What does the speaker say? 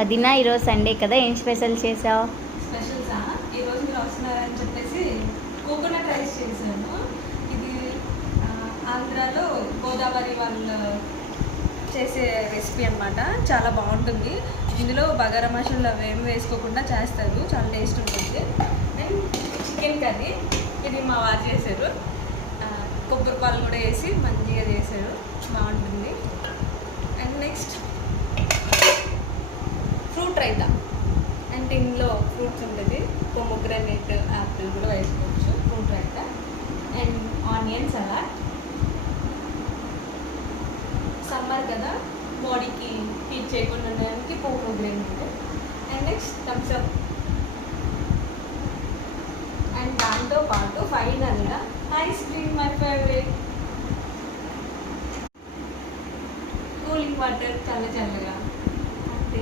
వదిన ఈరోజు సండే కదా, ఏం స్పెషల్ చేసావు? స్పెషల్సా? ఈరోజు మీరు వస్తున్నారని చెప్పేసి కోకోనట్ రైస్ చేశాను. ఇది ఆంధ్రాలో గోదావరి వాళ్ళు చేసే రెసిపీ అన్నమాట. చాలా బాగుంటుంది. ఇందులో బగారా మసాలా అవేమి వేసుకోకుండా చేస్తారు, చాలా టేస్ట్ ఉంటుంది. అండ్ చికెన్ కర్రీ, ఇది మా వారు చేశారు. కొబ్బరి పాలు కూడా వేసి మంచిగా చేశారు, బాగుంటుంది. అండ్ నెక్స్ట్ ఫ్రూట్ రైతా, అంటే ఇందులో ఫ్రూట్స్ ఉంటుంది, పొమోగ్రానేట్, యాపిల్ కూడా వేసుకోవచ్చు. Fruit raita and onion salad. Summer కదా, బాడీకి హీట్ చేయకుండా ఉండడానికి pomegranate. And next Thums up. And దాంతోపాటు ఫైనల్గా ice cream, my favourite. Cooling water, చల్ల చల్లగా.